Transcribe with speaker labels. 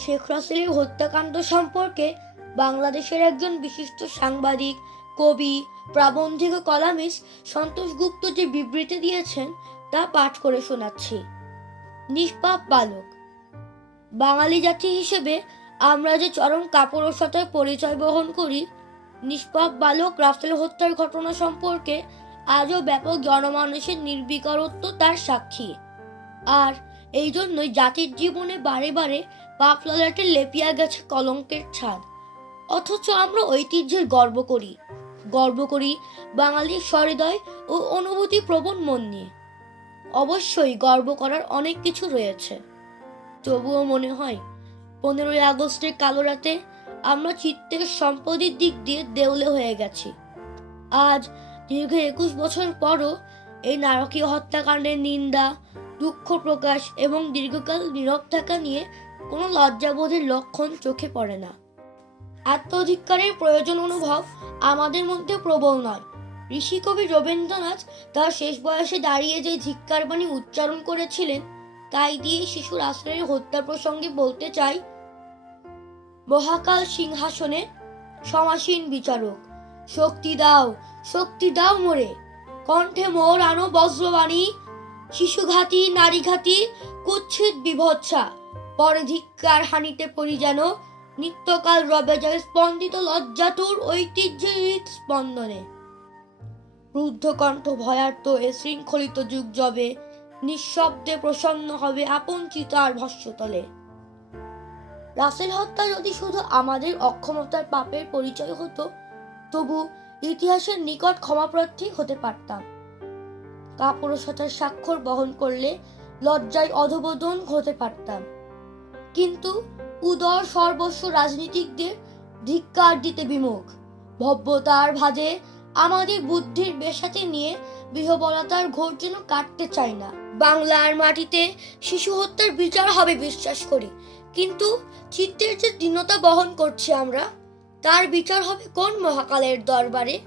Speaker 1: শেখ রাসেলের হত্যাকাণ্ড সম্পর্কে বাংলাদেশের একজন বিশিষ্ট সাংবাদিক, কবি, প্রাবন্ধিক ও কলামিস্ট সন্তোষ গুপ্ত যে বিবৃতি দিয়েছেন তা পাঠ করে শোনাচ্ছি। নিষ্পাপ বালক। বাঙালি জাতি হিসেবে আমরা যে চরম কাপুরুষতার পরিচয় বহন করি, নিষ্পাপ বালক রাফেল হত্যার ঘটনা সম্পর্কে আজও ব্যাপক জনমানুষের নির্বিকারত্ব তার সাক্ষী। আর এই জন্যই জাতির জীবনে বারে বারে পাপ ললাটে লেপিয়া গেছে কলঙ্কের ছাদ। অথচ আমরা ঐতিহ্যের গর্ব করি। গর্ব করি বাঙালির সহৃদয় ও অনুভূতি প্রবণ মন নিয়ে। অবশ্যই গর্ব করার অনেক কিছু রয়েছে। তবুও মনে হয়, পনেরোই আগস্টের কালো রাতে আমরা চিত্তের সম্পদের দিক দিয়ে দেউলে হয়ে গেছি। আজ, দীর্ঘ একুশ বছর পরও এই নারকীয় হত্যাকাণ্ডের নিন্দা, দুঃখ প্রকাশ এবং দীর্ঘকাল নীরব থাকা নিয়ে কোনো লজ্জাবোধের লক্ষণ চোখে পড়ে না। আত্মধিক্কারের প্রয়োজন অনুভব আমাদের মধ্যে প্রবল নয়। ঋষি কবি রবীন্দ্রনাথ তার শেষ বয়সে দাঁড়িয়ে যে ধিক্কার বাণী উচ্চারণ করেছিলেন, তাই দিয়ে শিশুর আশ্রয়ের হত্যা প্রসঙ্গে বলতে চাই, মহাকাল সিংহাসনে সমাসীন বিচারক, শক্তি দাও শক্তি দাও মোরে, কণ্ঠে মোর আনো বজ্রবাণী, শিশুঘাতী, নারীঘাতী, কুচ্ছিত বিভৎসা। পরে ধিক্কার হানিতে পড়ি যেন। নিত্যকাল রবে যায় স্পন্দিত লজ্জাতুর ঐতিহ্যের স্পন্দনে। রুদ্ধ কণ্ঠ ভয়ার্ত এ শৃঙ্খলিত যুগ জবে, নিঃশব্দে প্রসন্ন হবে আপন চিতার ভস্যতলে রাসেল হত্যা যদি শুধু আমাদের অক্ষমতার পাপের পরিচয় হতো, তবু ইতিহাসের নিকট ক্ষমাপ্রার্থী হতে পারতাম। কাপুরুষতার স্বাক্ষর বহন করলে লজ্জায় অধবোধন হতে পারতাম। কিন্তু উদর সর্বস্ব রাজনীতিকদের ধিক্কার দিতে বিমুখ। ভব্যতার ভাজে আমাদের বুদ্ধির বেসাতে নিয়ে বিহবলতার ঘোর যেন কাটতে চায় না। বাংলার মাটিতে শিশু হত্যার বিচার হবে বিশ্বাস করি। কিন্তু চিত্তের যে দীনতা বহন করছি আমরা, তার বিচার হবে কোন মহাকালের দরবারে?